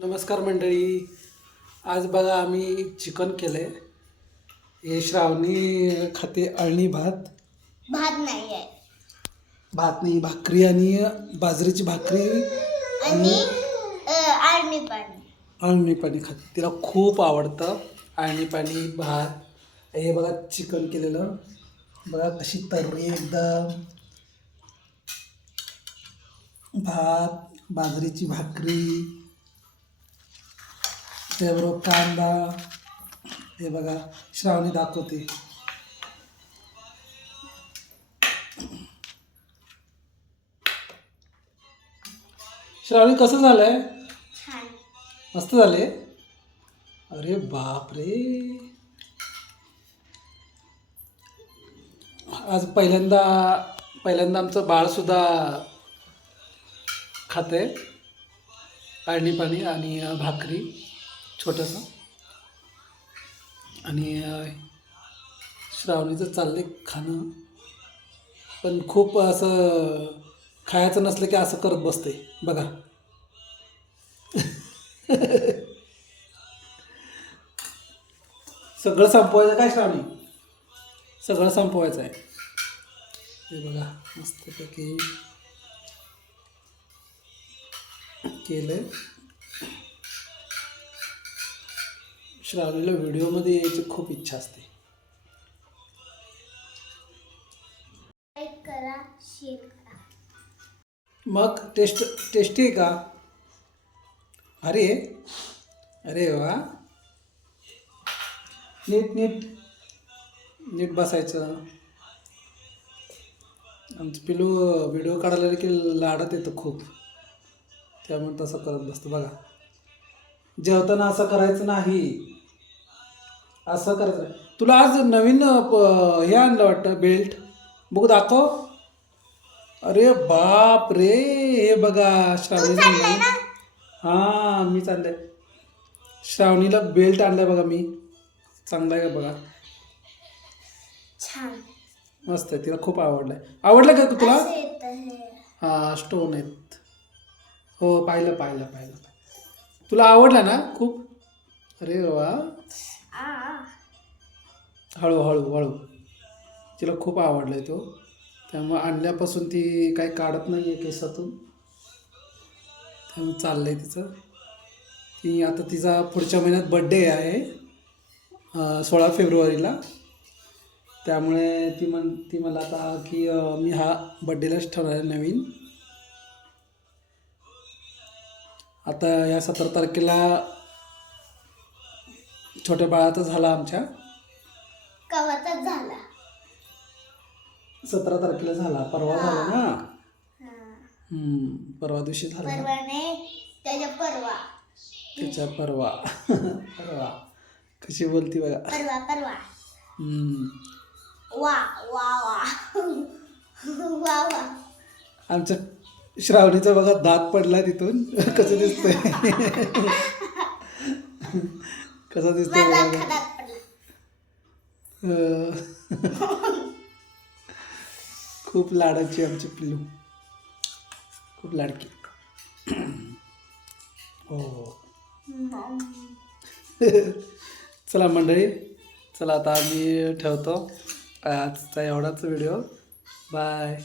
नमस्कार मंडळी. आज बघा आम्ही चिकन केले. हे श्रावणी खाते अळणी भात. भात नाही आहे, भात नाही, भाकरी आणि बाजरीची भाकरी आणि आळणी पाणी. अळणी पाणी खाते. तिला खूप आवडतं अळणी पाणी भात. हे बघा चिकन केलेलं, बघा कशी तर्री एकदम. भात, बाजरीची भाकरी, त्याबरोबर कांदा. हे बघा श्रावणी दाखवते. श्रावणी कसं झालंय? छान. मस्त झाले. अरे बाप रे. आज पहिल्यांदा आमचं बाळ सुद्धा खाते अळणी पाणी आणि भाकरी छोटंसं. आणि श्रावणीचं चाललंय खाणं, पण खूप असं खायचं नसलं की असं करत बसते बघा. सगळं संपवायचं काय श्रावणी? सगळं संपवायचं आहे. हे बघा मस्तपैकी केलंय. श्रावणीला व्हिडिओमध्ये यायची खूप इच्छा असते. लाईक करा, शेअर करा. मग टेस्टी आहे का? अरे अरे वा. नीट बसायचं. आमचं पिलू व्हिडिओ काढायला की लाडत येतं खूप, त्यामुळे तसं करत बसतं बघा. जेवताना असं करायचं नाही, असं करायचं नाही. तुला आज नवीन हे आणलं वाटतं, बेल्ट. बघू दाखव. अरे बाप रे. हे बघा श्रावणीला. हां मी चाललंय. श्रावणीला बेल्ट आणलाय बघा मी. चांगला आहे का बघा. छान. मस्त आहे. तिला खूप आवडलंय. आवडलं का तुला? असं येतं हे. हां स्टोन आहेत. हो पाहिलं. तुला आवडला ना खूप? अरे वा. आ हळू. तिला खूप आवडलाय तो, त्यामुळे आणल्यापासून ती काही काढत नाही आहे केसातून. त्यामुळे चाललंय तिचं. ती आता तिचा पुढच्या महिन्यात बड्डे आहे 16 फेब्रुवारीला. त्यामुळे ती मला आता की मी हा बड्डेलाच ठेवणार आहे नवीन. आता या 17 तारखेला छोट्या बाळाचा झाला आमच्या. कवाचाच झाला. 17 तारखेला झाला, परवा झाला ना. हा. परवा दिवशी झाला. परवा नाही, त्याच्या परवा. परवा कशी बोलती बघा. परवा. वा आमच्या श्रावणीचा बघा दात पडला तिथून. कसं दिसतंय. कसा दिसतोय माझा बघा. खडात पडला. खूप लाडाची आमची पिल्लू, खूप लाडकी. हो. चला मंडळी, चला आता आम्ही ठेवतो आजचा एवढाच व्हिडिओ. बाय.